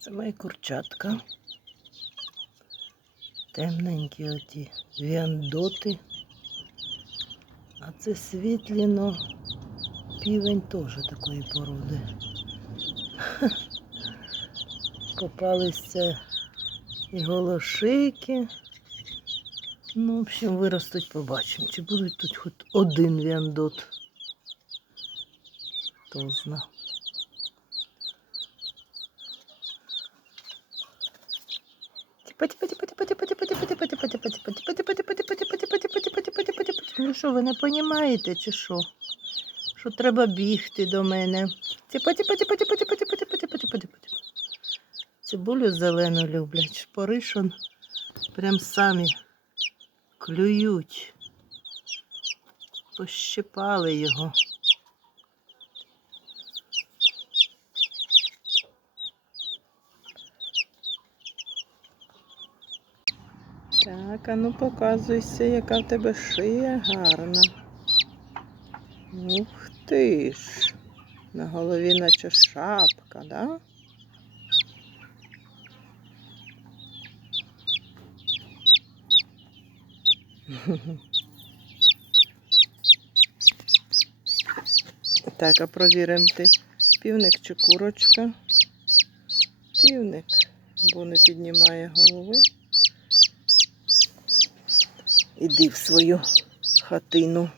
Це мої курчатка. Темненькі оті віандоти. А це світліно. Півень теж такої породи. Попалися і голошики. Ну, в общем, виростуть, побачимо. Чи будуть тут хоч один віандот. Хто зна. Типа, типа, типа. Ну що, ви не понімаєте, чи що? Що треба бігти до мене? Типа, типа, типа, типа, типа. Цибулю зелену люблять. Шпоришон прям самі клюють. Пощипали його. Так, а ну показуйся, яка в тебе шия гарна. Ух ти ж. На голові наче шапка, да? Так, а провіримо ти півник чи курочка. Півник, бо не піднімає голови. Іди в свою хатину.